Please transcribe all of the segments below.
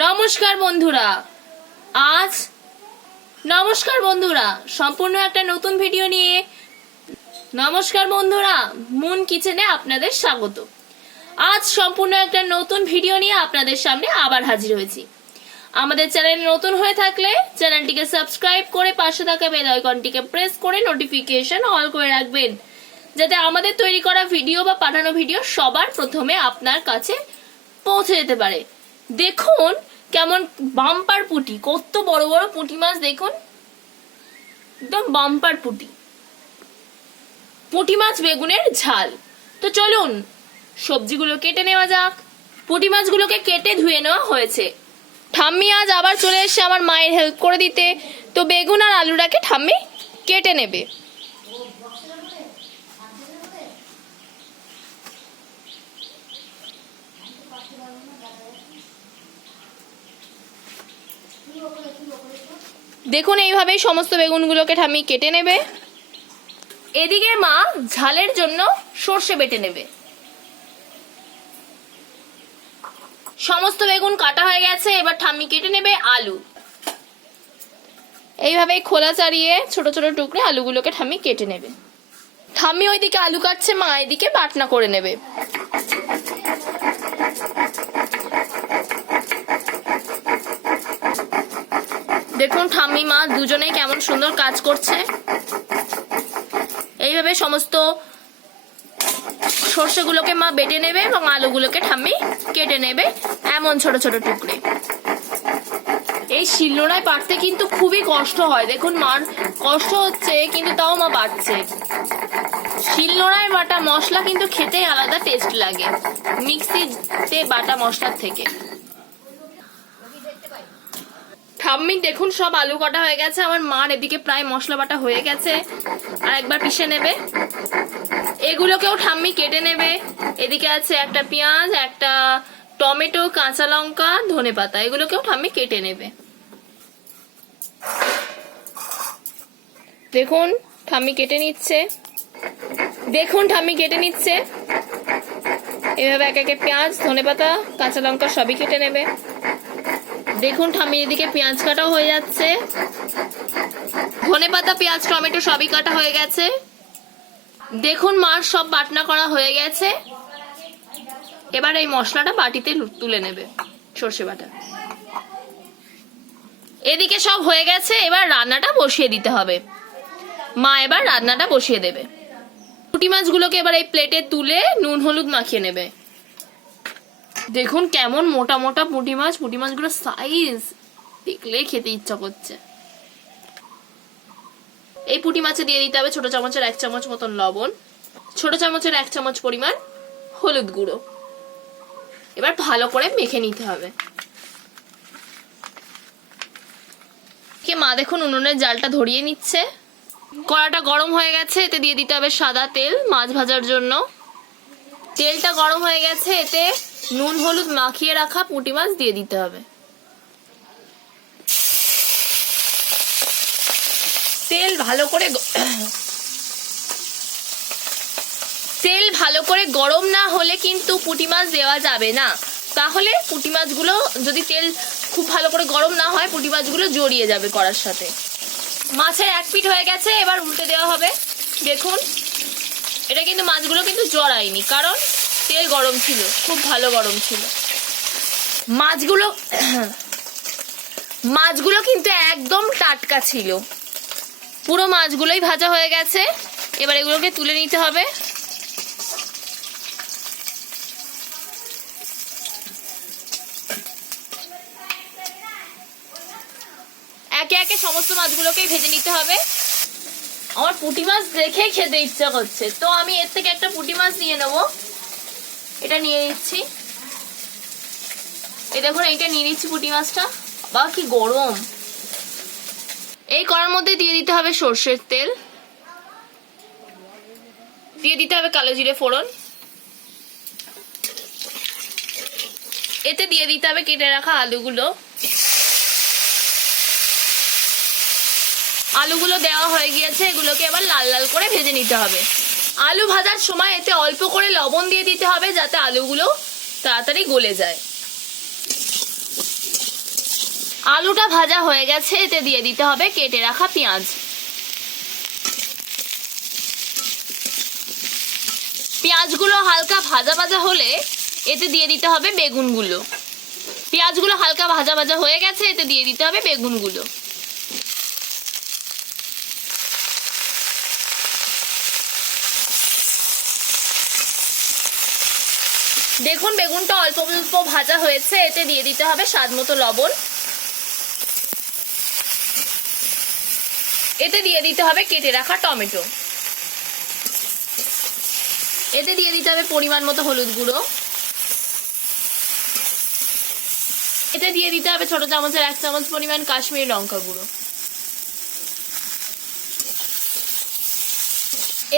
নমস্কার বন্ধুরা। আজ নমস্কার বন্ধুরা, সম্পূর্ণ একটা নতুন ভিডিও নিয়ে। নমস্কার বন্ধুরা মুন কিচেনে আপনাদের স্বাগত। আজ সম্পূর্ণ একটা নতুন ভিডিও নিয়ে আপনাদের সামনে আবার হাজির হয়েছি। আমাদের চ্যানেল নতুন হয়ে থাকলে চ্যানেলটিকে সাবস্ক্রাইব করে পাশে থাকা বেল আইকনটিকে প্রেস করে নোটিফিকেশন অল করে রাখবেন। যাতে আমাদের তৈরি করা ভিডিও বা পাঠানো ভিডিও সবার প্রথমে আপনার কাছে পৌঁছে যেতে পারে। দেখুন কেমন বাম্পার পুটি, কত বড় বড় পুঁটি মাছ দেখুন। একদম বাম্পার পুটি। পুঁটি মাছ বেগুনের ঝাল। তো চলুন, সবজিগুলো কেটে নেওয়া যাক। পুঁটি মাছগুলোকে কেটে ধুয়ে নেওয়া হয়েছে। ঠাম্মি আজ আবার চলে এসে আমার মায়ের হেল্প করে দিতে। তো বেগুন আর আলুটাকে ঠাম্মি কেটে নেবে। দেখুন, এইভাবেই সমস্ত বেগুনগুলোকে ঠামি কেটে নেবে। এদিকে মা ঝালের জন্য সর্ষে বেটে নেবে। সমস্ত বেগুন কাটা হয়ে গেছে, এবার ঠাম্মি কেটে নেবে আলু। এইভাবে খোলা চারিয়ে ছোট ছোট টুকরে আলুগুলোকে ঠাম্মি কেটে নেবে। ঠাম্মি ওইদিকে আলু কাটছে, মা এদিকে বাটনা করে নেবে। দেখুন ঠাম্মি মা দুজনেই কেমন সুন্দর কাজ করছে। এইভাবে সমস্ত সর্ষেগুলোকে মা বেটে নেবে এবং আলুগুলোকে ঠাম্মি কেটে নেবে এমন ছোট ছোট টুকরে। এই শিলনোড়ায় বাটতে কিন্তু খুবই কষ্ট হয়। দেখুন মার কষ্ট হচ্ছে, কিন্তু তাও মা বাটছে শিলনোড়ায় বাটা মশলা কিন্তু খেতে আলাদা টেস্ট লাগে, মিক্সিতে বাটা মশলার থেকে। ঠাম্মি দেখুন, সব আলু কটা হয়ে গেছে। আমার মার এদিকে প্রায় মশলা বাটা হয়ে গেছে। আর একবার পিষে নেবে। এগুলোকেও ঠাম্মি কেটে নেবে। এদিকে আছে একটা পেঁয়াজ, একটা টমেটো, কাঁচা লঙ্কা, ধনে পাতা। এগুলোকেও ঠাম্মি কেটে নেবে। দেখুন, ঠাম্মি কেটে নিচ্ছে। দেখুন, ঠাম্মি কেটে নিচ্ছে। এভাবে এক একে পেঁয়াজ, ধনে পাতা, কাঁচা লঙ্কা সবই কেটে নেবে। দেখুন ঠাম্মি এদিকে পেঁয়াজ কাটাও হয়ে যাচ্ছে। ধনে পাতা, পেঁয়াজ, টমেটো সবই কাটা হয়ে গেছে। দেখুন মার সব বাটনা করা হয়ে গেছে। এবার এই মশলাটা বাটিতে তুলে নেবে, সর্ষে বাটা। এদিকে সব হয়ে গেছে, এবার রান্নাটা বসিয়ে দিতে হবে। মা এবার রান্নাটা বসিয়ে দেবে। পুঁটি মাছগুলোকে এবার এই প্লেটে তুলে নুন, হলুদ মাখিয়ে নেবে। দেখুন কেমন মোটা মোটা পুঁটি মাছ, পুঁটি মাছগুলোর সাইজ দেখলে খেতে ইচ্ছা করছে। এই পুঁটি মাছে দিয়ে দিতে হবে ছোট চামচের এক চামচ মতন লবণ, ছোট চামচের এক চামচ পরিমাণ হলুদ গুঁড়ো। এবার ভালো করে মেখে নিতে হবে। কে মা দেখুন উনুনের জালটা ধরিয়ে নিচ্ছে। কড়াটা গরম হয়ে গেছে, এতে দিয়ে দিতে হবে সাদা তেল মাছ ভাজার জন্য। তেলটা গরম হয়ে গেছে, এতে নুন, হলুদ মাখিয়ে রাখা পুঁটি মাছ দিয়ে দিতে হবে। তেল ভালো করে তেল ভালো করে গরম না হলে কিন্তু পুঁটি মাছ দেওয়া যাবে না। তাহলে পুঁটি মাছগুলো যদি তেল খুব ভালো করে গরম না হয়, পুঁটি মাছগুলো জড়িয়ে যাবে করার সাথে। মাছের এক পিঠ হয়ে গেছে, এবার উল্টে দেওয়া হবে। দেখুন। এটা কিন্তু মাছগুলো কিন্তু জড়ায়নি, কারণ তেল গরম ছিল, খুব ভালো গরম ছিল। মাছগুলো মাছগুলো কিন্তু একদম টাটকা ছিল। পুরো মাছগুলোই ভাজা হয়ে গেছে। এবার এগুলোকে তুলে নিতে হবে। একে একে সমস্ত মাছগুলোকেই ভেজে নিতে হবে। আমার পুঁটি মাছ দেখে খেতে ইচ্ছা করছে। তো আমি এর থেকে একটা পুঁটি মাছ নিয়ে নেব। এটা নিয়ে নিচ্ছি। এই দেখুন, এইটা নিয়ে নিচ্ছি পুঁটি মাছটা। বা কি গরম! এই কড়ার মধ্যে দিয়ে দিতে হবে সর্ষের তেল। দিয়ে দিতে হবে কালো জিরে ফোড়ন। এতে দিয়ে দিতে হবে কেটে রাখা আলুগুলো। আলুগুলো দেওয়া হয়ে গিয়েছে, এগুলোকে এবার লাল লাল করে ভেজে নিতে হবে। আলু ভাজার সময় এতে অল্প করে লবণ দিয়ে দিতে হবে যাতে আলুগুলো তাড়াতাড়ি গলে যায়। আলুটা ভাজা হয়ে গেছে, এতে দিয়ে দিতে হবে কেটে রাখা পেঁয়াজ। পেঁয়াজগুলো হালকা ভাজা ভাজা হলে এতে দিয়ে দিতে হবে বেগুনগুলো। পেঁয়াজগুলো হালকা ভাজা ভাজা হয়ে গেছে, এতে দিয়ে দিতে হবে বেগুনগুলো। দেখুন, বেগুনটা অল্প অল্প ভাজা হয়েছে, এতে দিয়ে দিতে হবে স্বাদ মতো লবণ। এতে দিয়ে দিতে হবে কেটে রাখা টমেটো। এতে দিয়ে দিতে হবে পরিমাণ মতো হলুদ গুঁড়ো। এতে দিয়ে দিতে হবে ছোট চামচের এক চামচ পরিমাণ কাশ্মীরি লঙ্কা গুঁড়ো।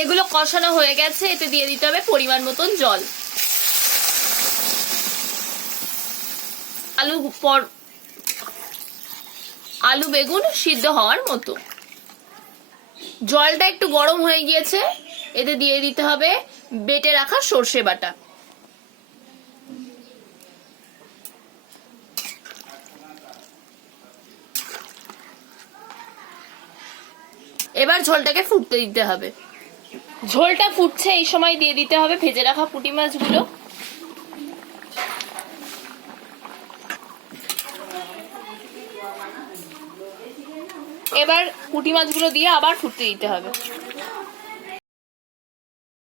এগুলো কষানো হয়ে গেছে, এতে দিয়ে দিতে হবে পরিমাণ মতন জল। আলু পর আলু বেগুন সিদ্ধ হওয়ার মতো। জলটা একটু গরম হয়ে গিয়েছে, এতে দিয়ে দিতে হবে বেটে রাখা সর্ষে বাটা। এবার ঝোলটাকে ফুটতে দিতে হবে। ঝোলটা ফুটছে, এই সময় দিয়ে দিতে হবে ভেজে রাখা পুঁটি মাছগুলো। এবার পুঁটি মাছগুলো দিয়ে আবার ফুটতে দিতে হবে।